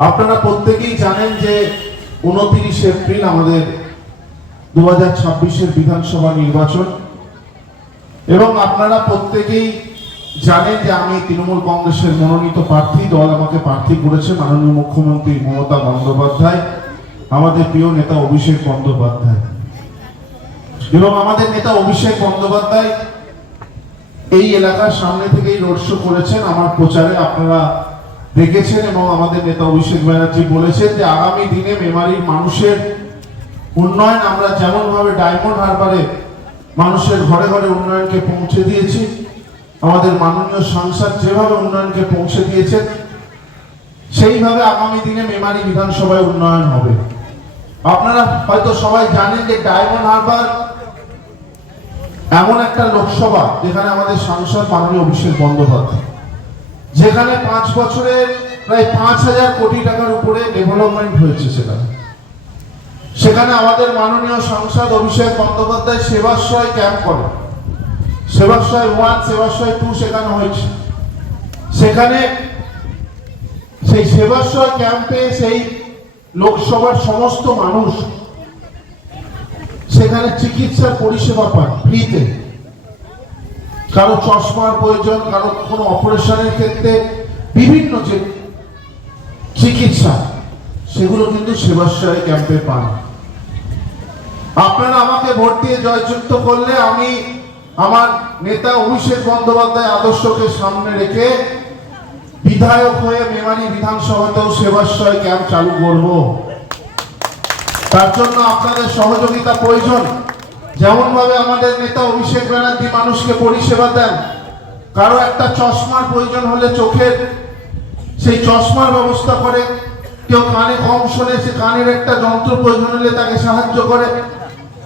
আপনারা প্রত্যেকেই জানেন যে 29 এপ্রিল আমাদের 2026-এর বিধানসভা নির্বাচন, এবং আপনারা প্রত্যেকেই জানেন যে আমি তৃণমূল কংগ্রেসের মনোনীত প্রার্থী। দল আমাকে প্রার্থী করেছে মাননীয় মুখ্যমন্ত্রী মমতা বন্দ্যোপাধ্যায়, আমাদের প্রিয় নেতা অভিষেক বন্দ্যোপাধ্যায়। এবং আমাদের নেতা অভিষেক বন্দ্যোপাধ্যায় এই এলাকার সামনে থেকেই রোড শো করেছেন আমার প্রচারে, আপনারা দেখেছেন। এবং আমাদের নেতা অভিষেক ব্যানার্জি বলেছেন যে আগামী দিনে মেমারির মানুষের উন্নয়ন আমরা যেমন ভাবে ডায়মন্ড হারবারে মানুষের ঘরে ঘরে উন্নয়নকে পৌঁছে দিয়েছি, আমাদের মাননীয় সাংসদ যেভাবে উন্নয়নকে পৌঁছে দিয়েছেন, সেইভাবে আগামী দিনে মেমারি বিধানসভায় উন্নয়ন হবে। আপনারা হয়তো সবাই জানেন যে ডায়মন্ড হারবার এমন একটা লোকসভা যেখানে আমাদের সাংসদ মাননীয় অভিষেক বন্দ্যোপাধ্যায়, যেখানে 5 বছরে প্রায় 5,000 কোটি টাকার উপরে ডেভেলপমেন্ট হয়েছে। সেখানে আমাদের মাননীয় সাংসদ অভিষেক বন্দ্যোপাধ্যায় সেবাশ্রয় ক্যাম্প করে, সেবাশ্রয় 1, সেবাশ্রয় 2 সেখানে হয়েছে। সেখানে সেই সেবাশ্রয় ক্যাম্পে সেই লোকসভার সমস্ত মানুষ সেখানে চিকিৎসার পরিষেবা পান ফ্রিতে। কারো চশমার প্রয়োজন, কারো কোনো অপারেশনের ক্ষেত্রে বিভিন্ন যে চিকিৎসা, সেগুলো কিন্তু সেবাশ্রয় ক্যাম্পে পান। আপনারা আমাকে ভোট দিয়ে জয়যুক্ত করলে আমি আমার নেতা অভিষেক বন্দ্যোপাধ্যায় আদর্শকে সামনে রেখে বিধায়ক হয়ে মেমারি বিধানসভাতেও সেবাশ্রয় ক্যাম্প চালু করব। তার জন্য আপনাদের সহযোগিতা প্রয়োজন। যেমন ভাবে আমাদের নেতা অভিষেক ব্যানার্জি মানুষকে পরিষেবা দেন, কারো একটা চশমার প্রয়োজন হলে চোখের সেই চশমার ব্যবস্থা করে, কেউ কানে কম শোনে সে কানের একটা যন্ত্র প্রয়োজন হলে তাকে সাহায্য করে,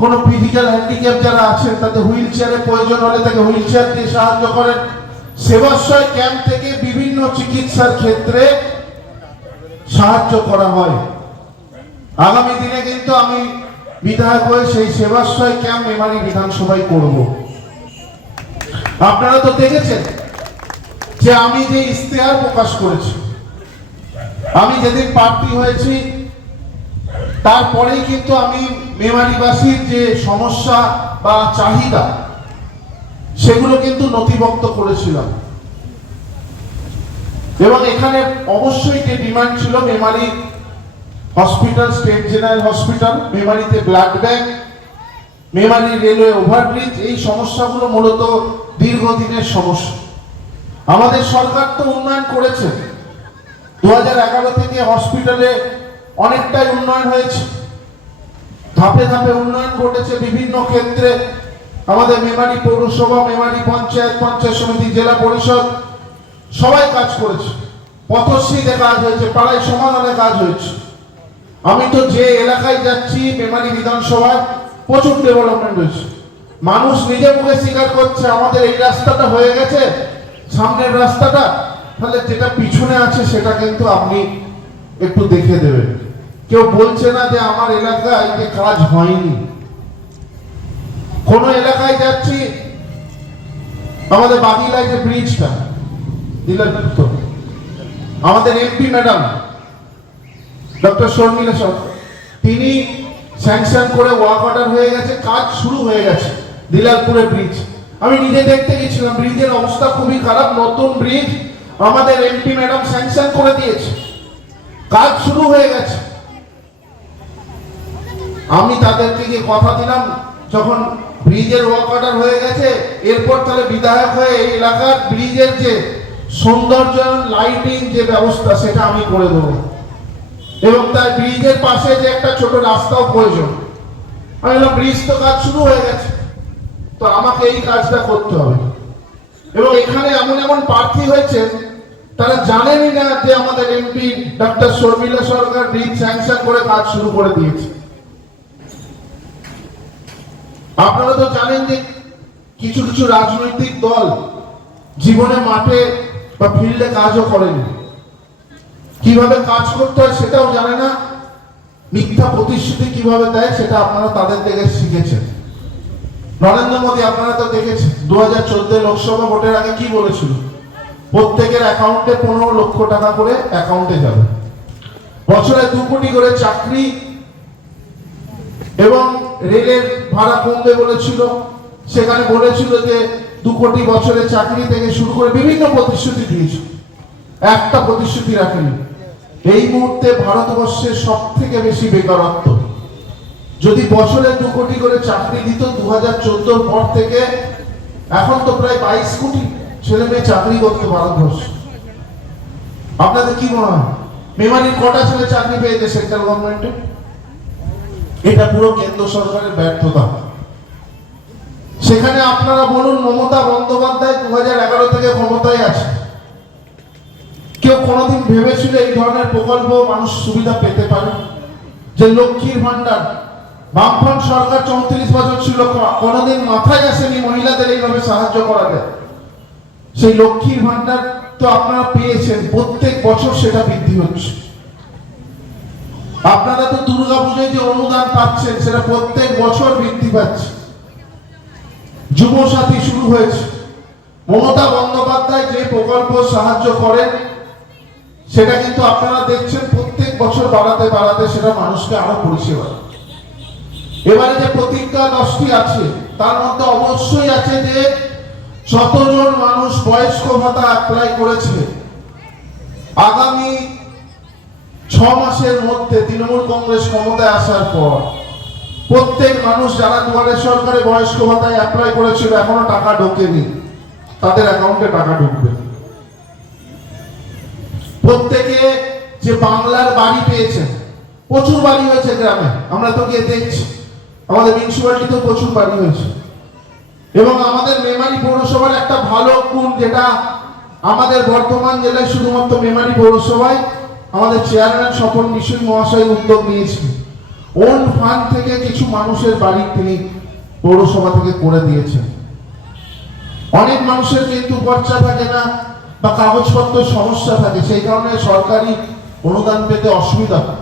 কোনো ফিজিক্যাল হ্যান্ডিক্যাপ যারা আছেন তাদের হুইল চেয়ারের প্রয়োজন হলে তাকে হুইল চেয়ার দিয়ে সাহায্য করেন। সেবাশ্রয় ক্যাম্প থেকে বিভিন্ন চিকিৎসার ক্ষেত্রে সাহায্য করা হয়। আগামী দিনে কিন্তু আমি বিধায়ক হয়ে সেই সেবাশ্রয় ক্যাম্প মেমারি বিধানসভায় করব। আপনারা তো দেখেছেন যে আমি যে ইশতেহার প্রকাশ করেছি, আমি যেদিন প্রার্থী হয়েছি তারপরেই কিন্তু আমি মেমারিবাসীর যে সমস্যা বা চাহিদা সেগুলো কিন্তু নথিভুক্ত করেছিলাম। এবং এখানে অবশ্যই যে ডিমান্ড ছিল Memari hospital, state general hospital, মেমারিতে blood bank, Memari railway overbridge, এই সমস্যাগুলো মূলত দীর্ঘদিনের সমস্যা। আমাদের সরকার তো উন্নয়ন করেছে, 2011 থেকে হসপিটালে অনেকটাই উন্নয়ন হয়েছে, ধাপে ধাপে উন্নয়ন ঘটেছে বিভিন্ন ক্ষেত্রে। আমাদের মেমারি পৌরসভা, মেমারি পঞ্চায়েত, পঞ্চায়েত সমিতি, জেলা পরিষদ সবাই কাজ করেছে, পথশ্রীতে কাজ হয়েছে, পাড়ায় সমাধানে কাজ হয়েছে। আমি তো যে এলাকায় যাচ্ছি মেমারি বিধানসভায় প্রচুর ডেভেলপমেন্ট হয়েছে। মানুষ নিজে মুখে স্বীকার করছে আমাদের এই রাস্তাটা হয়ে গেছে, সামনের রাস্তাটা, তাহলে যেটা পিছনে আছে সেটা কিন্তু আপনি একটু দেখে দেবেন। কেউ বলছে না যে আমার এলাকায় যে কাজ হয়নি। কোন এলাকায় যাচ্ছি, আমাদের বাগিলায় যে ব্রিজটা দিলেন, আমাদের এমপি ম্যাডাম ডক্টর শর্মিলা সরকার, তিনি স্যাংশন করে ওয়ার্ক অর্ডার হয়ে গেছে, কাজ শুরু হয়ে গেছে দিলালপুরে ব্রিজ। আমি নিজে দেখতে গেছিলাম, ব্রিজের অবস্থা খুবই খারাপ। নতুন ব্রিজ আমাদের এমপি ম্যাডাম স্যাংশন করে দিয়েছে, কাজ শুরু হয়ে গেছে। আমি তাদেরকে গিয়ে কথা দিলাম, যখন ব্রিজের ওয়ার্ক অর্ডার হয়ে গেছে এরপর তাহলে বিধায়ক হয়ে এই এলাকার ব্রিজের যে সৌন্দর্য, লাইটিং যে ব্যবস্থা সেটা আমি করে দেবো। এবং তাই ব্রিজের পাশে যে একটা ছোট রাস্তাও প্রয়োজন। আমি বললাম ব্রিজ তো কাজ শুরু হয়ে গেছে, তো আমাকে এই কাজটা করতে হবে। এবং এখানে এমন এমন প্রার্থী হয়েছে তারা জানেনই না যে আমাদের এমপি ডক্টর শর্মিলা সরকার ব্রিজ স্যাংশন করে কাজ শুরু করে দিয়েছে। আপনারা তো জানেন যে কিছু কিছু রাজনৈতিক দল জীবনে মাঠে বা ফিল্ডে কাজও করেনি, কিভাবে কাজ করতে হয় সেটাও জানে না, মিথ্যা প্রতিশ্রুতি কিভাবে দেয় সেটা আপনারা তাদের থেকে শিখেছেন। নরেন্দ্র মোদী আপনারা তো দেখেছেন 2014 লোকসভা ভোটের আগে কি বলেছিল, প্রত্যেকের অ্যাকাউন্টে 15 লক্ষ টাকা করে অ্যাকাউন্টে যাবে। বছরে 2 কোটি করে চাকরি এবং রেলের ভাড়া কমবে বলেছিল, সেখানে বলেছিল যে 2 কোটি বছরে চাকরি থেকে শুরু করে বিভিন্ন প্রতিশ্রুতি দিয়েছিল, একটা প্রতিশ্রুতি রাখেনি। এই মুহূর্তে ভারতবর্ষের সব থেকে বেশি বেকারত্ব। যদি বছরে 2 কোটি করে চাকরি দিত 2014 পর থেকে, এখন তো প্রায় 22 কোটি ছেলে মেয়ে চাকরি করতে ভারতবর্ষ। আপনাদের কি মনে হয় মেমারির কটা ছেলে চাকরি পেয়েছে সেন্ট্রাল গভর্নমেন্টে? এটা পুরো কেন্দ্র সরকারের ব্যর্থতা। সেখানে আপনারা বলুন, মমতা বন্দ্যোপাধ্যায় 2011 থেকে ক্ষমতায় আছে, কেউ কোনোদিন ভেবেছিল এই ধরনের প্রকল্প মানুষ সুবিধা পেতে পারে? যে লক্ষ্মীর ভান্ডার, বামফ্রন্ট সরকার 34 বছর ছিল, কোনোদিন মাথায় আসেনি মহিলাদের এইভাবে সাহায্য করা যায়। সেই লক্ষ্মীর ভান্ডার তো আপনারা পেয়েছেন, প্রত্যেক বছর সেটা বৃদ্ধি হচ্ছে। আপনারা তো দুর্গাপূজায় যে অনুদান পাচ্ছেন সেটা প্রত্যেক বছর বৃদ্ধি পাচ্ছে। যুব সাথী শুরু হয়েছে। মমতা বন্দ্যোপাধ্যায় যে প্রকল্প সাহায্য করেন সেটা কিন্তু আপনারা দেখছেন প্রত্যেক বছর বাড়াতে বাড়াতে সেটা মানুষকে আরো পরিষেবা। এবারে যে প্রতিজ্ঞা 10টি আছে তার মধ্যে অবশ্যই আছে যে 100 জন মানুষ বয়স্ক ভাতা অ্যাপ্লাই করেছে। আগামী 6 মাসের মধ্যে তৃণমূল কংগ্রেস ক্ষমতায় আসার পর প্রত্যেক মানুষ যারা দুয়ারে সরকারে বয়স্ক ভাতায় অ্যাপ্লাই করেছিল এখনো টাকা ঢোকেনি, তাদের অ্যাকাউন্টে টাকা ঢুকবে। প্রত্যেকে যে বাংলার বাড়ি পেয়েছেন, প্রচুর বাড়ি হয়েছে গ্রামে, আমরা তো গিয়ে দেখছি, আমাদের মিউনিসিপ্যালিটিতেও প্রচুর বাড়ি হয়েছে। এবং আমাদের মেমারি পৌরসভার একটা ভালো গুণ, যেটা আমাদের বর্ধমান জেলায় শুধুমাত্র মেমারি পৌরসভায় আমাদের চেয়ারম্যান স্বপন নিশোই মহাশয় উদ্যোগ নিয়েছেন। ওন ফান্ড থেকে কিছু মানুষের বাড়ি তিনি পৌরসভা থেকে করে দিয়েছেন। অনেক মানুষের কিন্তু খরচা থাকে না বা কাগজপত্র সমস্যা থাকে, সেই কারণে সরকারি অনুদান পেতে অসুবিধা হয়।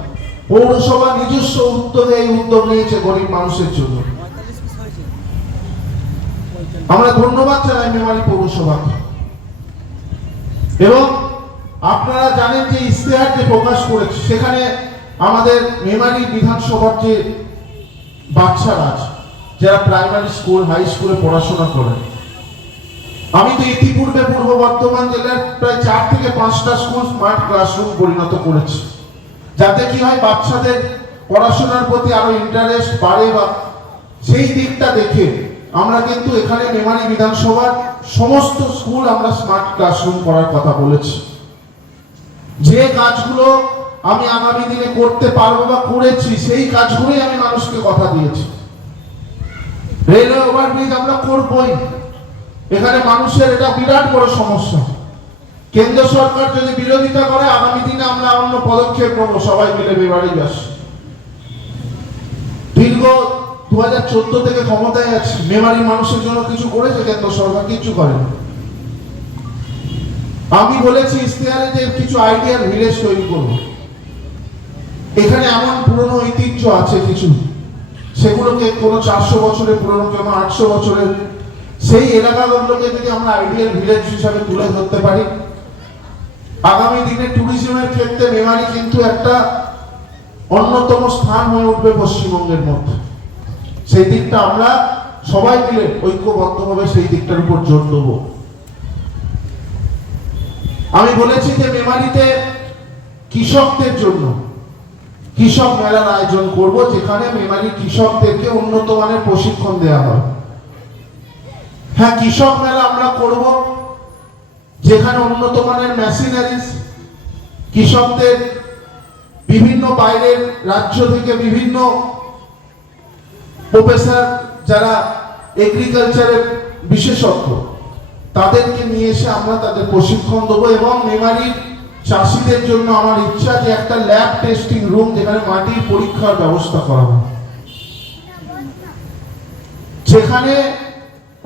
পৌরসভা নিজস্ব উদ্যোগে এই উদ্যোগ নিয়েছে গরিব মানুষের জন্য। আমরা ধন্যবাদ জানাই মেমারি পৌরসভাকে। এবং আপনারা জানেন যে ইশতেহার যে প্রকাশ করেছে সেখানে আমাদের মেমারি বিধানসভার যে বাচ্চারা আছে যারা প্রাইমারি স্কুল হাই স্কুলে পড়াশোনা করেন, আমি তো ইতিপূর্বে পূর্ব বর্ধমান জেলার প্রায় 4 থেকে 5টা স্কুল স্মার্ট ক্লাসরুম পরিণত করেছে, যাতে কি হয় বাচ্চাদের পড়াশোনার প্রতি আরো ইন্টারেস্ট বাড়ে। বা সেই দিকটা দেখে আমরা কিন্তু এখানে মেমারি বিধানসভার সমস্ত স্কুল আমরা স্মার্ট ক্লাসরুম করার কথা বলেছি। যে কাজগুলো আমি আগামী দিনে করতে পারবো বা করেছি সেই কাজগুলোই আমি মানুষকে কথা দিয়েছি। রেলওয়ে ওভারব্রিজ আমরা করবই, এখানে মানুষের এটা বিরাট বড় সমস্যা। কেন্দ্র সরকার যদি বিরোধিতা করে আগামী দিনে আমরা অন্য পদক্ষেপ নেবো, সবাই মিলে মেমারিবাসী। দীর্ঘ 2014 থেকে ক্ষমতায় আছে, মেমারি মানুষের জন্য কিছু করেছে কেন্দ্র সরকার? কিছু করেনি। আমি বলেছি ইশতেহারে যে কিছু আইডিয়ার ভিলেজ তৈরি করব। এখানে এমন পুরনো ঐতিহ্য আছে কিছু, সেগুলোকে কোনো 400 বছরের পুরনো, কোনো 800 বছরের, সেই এলাকাগুলোকে যদি আমরা আইডিয়াল ভিলেজ হিসাবে তুলে ধরতে পারি, আগামী দিনে ট্যুরিজমের ক্ষেত্রে মেমারি কিন্তু একটা অন্যতম স্থান হয়ে উঠবে পশ্চিমবঙ্গের মধ্যে। সেই দিকটা আমরা সবাই মিলে ঐক্যবদ্ধভাবে সেই দিকটার উপর জোর দেব। আমি বলেছি যে মেমারিতে কৃষকদের জন্য কৃষক মেলার আয়োজন করব, যেখানে মেমারি কৃষকদেরকে উন্নত মানের প্রশিক্ষণ দেওয়া হয়। হ্যাঁ, কৃষক মেলা আমরা করব যেখানে উন্নত মানের মেশিনারিজ, কৃষকদের বিভিন্ন বাইরের রাজ্য থেকে বিভিন্ন প্রফেসর যারা এগ্রিকালচারের বিশেষজ্ঞ তাদেরকে নিয়ে এসে আমরা তাদের প্রশিক্ষণ দেবো। এবং মেমারির চাষিদের জন্য আমার ইচ্ছা যে একটা ল্যাব টেস্টিং রুম, যেখানে মাটির পরীক্ষার ব্যবস্থা করা হয়, যেখানে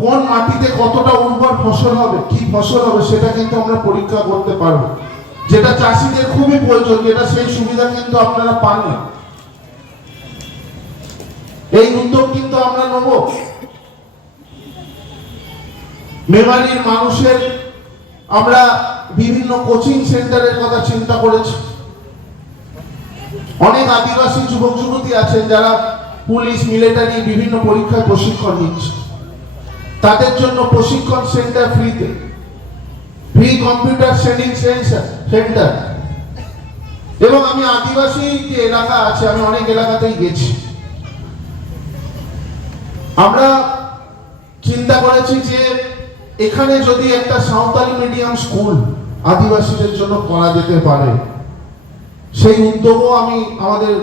কোন মাটিতে কতটা উর্বর ফসল হবে, কি ফসল হবে সেটা কিন্তু আমরা পরীক্ষা করতে পারবো, যেটা চাষিদের খুবই প্রয়োজন, যেটা সেই সুবিধা কিন্তু আপনারা পান না। এই উদ্যোগ কিন্তু আমরা নেব। মেমারির মানুষের আমরা বিভিন্ন কোচিং সেন্টারের কথা চিন্তা করেছি। অনেক আদিবাসী যুবক যুবতী আছেন যারা পুলিশ, মিলিটারি বিভিন্ন পরীক্ষায় প্রশিক্ষণ নিচ্ছে। তাদের জন্য প্রশিক্ষণ সেন্টার ফ্রিতে, ফ্রি কম্পিউটার ট্রেনিং সেন্টার। এবং আমি আদিবাসী যে এলাকা আছে, আমি অনেক এলাকাতেই গেছি, আমরা চিন্তা করেছি যে এখানে যদি একটা সাঁওতালি মিডিয়াম স্কুল আদিবাসীদের জন্য করা যেতে পারে, সেই উদ্যোগও আমি আমাদের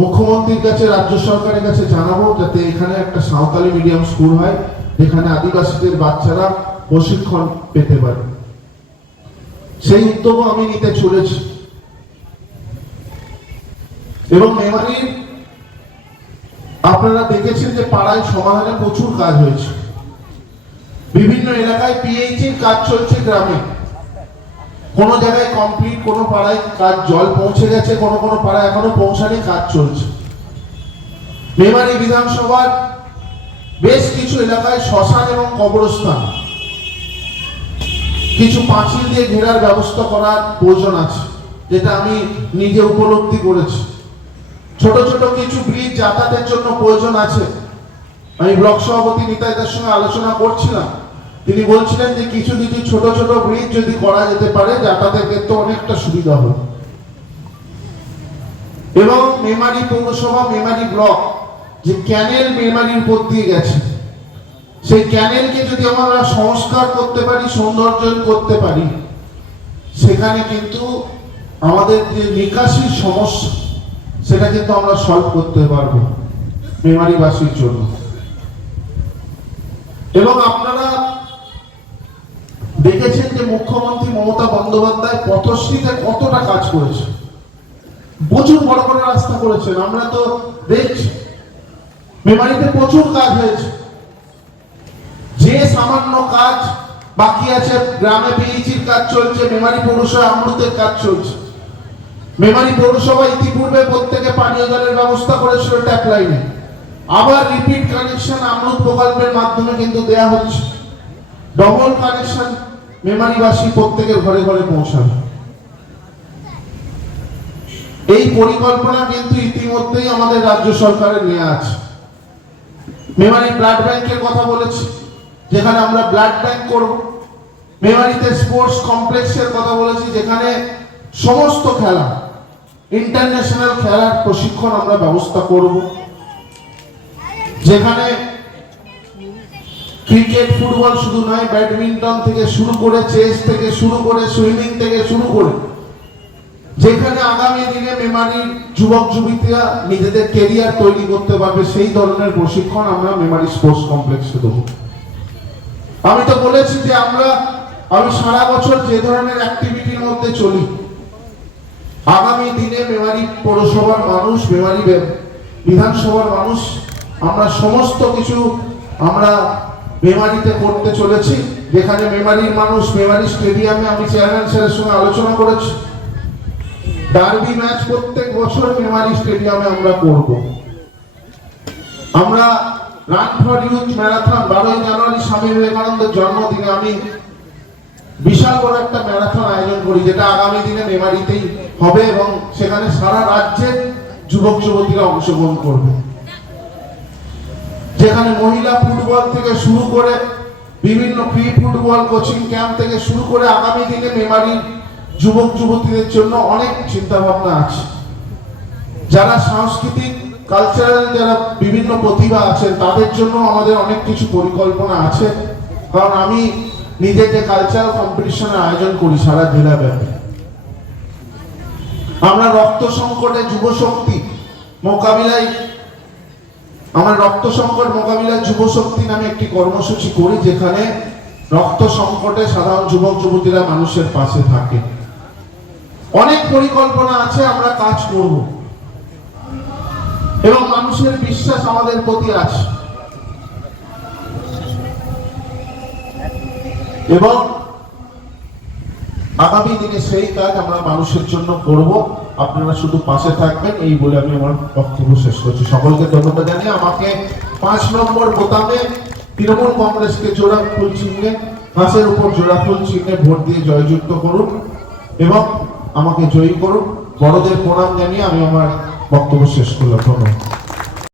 মুখ্যমন্ত্রীর কাছে, রাজ্য সরকারের কাছে জানাবো, যাতে এখানে একটা সাঁওতালি মিডিয়াম স্কুল হয় যেখানে আদিবাসীদের বাচ্চারা প্রশিক্ষণ পেতে পারে। সেই উদ্যোগও আমি নিতে চলেছি। এবং মেমারির আপনারা দেখেছেন যে পাড়ায় সমাধানে প্রচুর কাজ হয়েছে। বিভিন্ন এলাকায় পিএইচির কাজ চলছে গ্রামে, কোনো জায়গায় কমপ্লিট, কোনো পাড়ায় কাজ জল পৌঁছে গেছে, কোনো কোনো পাড়ায় এখনো পৌঁছানি কাজ চলছে। মেমারি বিধানসভার বেশ কিছু এলাকায় শ্মশান এবং কবরস্থান কিছু পাঁচিল দিয়ে ঘেরার ব্যবস্থা করার প্রয়োজন আছে, যেটা আমি নিজে উপলব্ধি করেছি। ছোট ছোট কিছু ব্রিজ যাতায়াতের জন্য প্রয়োজন আছে। আমি ব্লক সভাপতি নিতাইদার সঙ্গে আলোচনা করছিলাম, তিনি বলছিলেন যে কিছু কিছু ছোট ছোট ব্রিজ যদি করা যেতে পারে যাতায়াতের ক্ষেত্রে অনেকটা সুবিধা হবে। এবং মেমারি পৌরসভা, মেমারি ব্লক যে ক্যানেল মেমারির উপর দিয়ে গেছে, সেই ক্যানেলকে যদি আমরা সংস্কার করতে পারি, সৌন্দর্যন করতে পারি, সেখানে কিন্তু আমাদের যে নিকাশির সমস্যা সেটা কিন্তু আমরা সলভ করতে পারবো মেমারিবাসীর জন্য। এবং আপনারা দেখেছেন যে মুখ্যমন্ত্রী মমতা বন্দ্যোপাধ্যায় পথশ্রীতে কতটা কাজ করেছে, প্রচুর বড় বড় রাস্তা করেছেন। আমরা তো দেখছি মেমারিতে প্রচুর কাজ হয়েছে। যে সামান্য কাজ বাকি আছে, গ্রামে পিএইচির কাজ চলছে, মেমারি পৌরসভায় অমৃতের কাজ চলছে। মেমারি পৌরসভা ইতিপূর্বে প্রত্যেকে পানীয় জলের ব্যবস্থা করেছিল ট্যাপ লাইনে, আবার রিপিট কানেকশন অমৃত প্রকল্পের মাধ্যমে কিন্তু দেয়া হচ্ছে। ডবল কানেকশন মেমারিবাসী প্রত্যেকের ঘরে ঘরে পৌঁছাবে। এই পরিকল্পনা কিন্তু ইতিমধ্যেই আমাদের রাজ্য সরকারের নেওয়া আছে। মেমারি ব্লাড ব্যাংকের কথা বলেছি, যেখানে আমরা ব্লাড ব্যাংক করব। মেমারিতে স্পোর্টস কমপ্লেক্সের কথা বলেছি, যেখানে সমস্ত খেলা, ইন্টারন্যাশনাল খেলার প্রশিক্ষণ আমরা ব্যবস্থা করব। যেখানে ক্রিকেট, ফুটবল শুধু নয়, ব্যাডমিন্টন থেকে শুরু করে, চেস থেকে শুরু করে, সুইমিং থেকে শুরু করে, যেখানে আগামী দিনে মেমারির যুবক যুবতীরা নিজেদের কেরিয়ার তৈরি করতে পারবে, সেই ধরনের প্রশিক্ষণ আমরা মেমারি স্পোর্টস কমপ্লেক্সে দেবো। আমি তো বলেছি যে আমি সারা বছর যে ধরনের অ্যাক্টিভিটির মধ্যে চলি, আগামী দিনে মেমারি পৌরসভার মানুষ, মেমারি বিধানসভার মানুষ, আমরা সমস্ত কিছু আমরা মেমারিতে করতে চলেছি। যেখানে মেমারির মানুষ, মেমারি স্টেডিয়ামে আমি চেয়ারম্যান স্যারের সঙ্গে আলোচনা করেছি, ডার্বি ম্যাচ প্রত্যেক বছর মেমারি স্টেডিয়ামে আমরা করব। আমরা রান ফর ইউথ ম্যারাথন 12ই জানুয়ারি স্বামী বিবেকানন্দের জন্মদিনে আমি বিশাল বড় একটা ম্যারাথন আয়োজন করি, যেটা আগামী দিনে মেমারিতেই হবে এবং সেখানে সারা রাজ্যের যুবক যুবতীরা অংশগ্রহণ করবে। যেখানে মহিলা ফুটবল থেকে শুরু করে বিভিন্ন প্রি ফুটবল কোচিং ক্যাম্প থেকে শুরু করে আগামী দিনে মেমারির যুবক যুবতীদের জন্য অনেক চিন্তা ভাবনা আছে। যারা সাংস্কৃতিক কালচারাল যারা বিভিন্ন প্রতিভা আছেন, তাদের জন্য আমাদের অনেক কিছু পরিকল্পনা আছে। কারণ আমি নিজে যে কালচারাল কম্পিটিশনের আয়োজন করি সারা জেলা ব্যাপী, আমরা রক্ত সংকটে যুব শক্তি মোকাবিলায়, আমরা রক্ত সংকট মোকাবিলায় যুব শক্তি নামে একটি কর্মসূচি করি, যেখানে রক্ত সংকটে সাধারণ যুবক যুবতীরা মানুষের পাশে থাকে। অনেক পরিকল্পনা আছে, আমরা কাজ করব এবং মানুষের বিশ্বাস আমাদের প্রতি আছে। এবং আগামী দিনে সেই কাজ আমরা মানুষের জন্য করব। আপনারা শুধু পাশে থাকবেন, এই বলে আমি আমার বক্তব্য শেষ করছি। সকলকে ধন্যবাদ জানিয়ে আমাকে 5 নম্বর বোতামে তৃণমূল কংগ্রেসকে জোড়া ফুল চিহ্নে, হাঁসের উপর জোড়া ফুল চিহ্নে ভোট দিয়ে জয়যুক্ত করুন এবং আমাকে জয়ী করুন। বড়দের প্রণাম জানিয়ে আমি আমার বক্তব্য শেষ করলাম। ধন্যবাদ।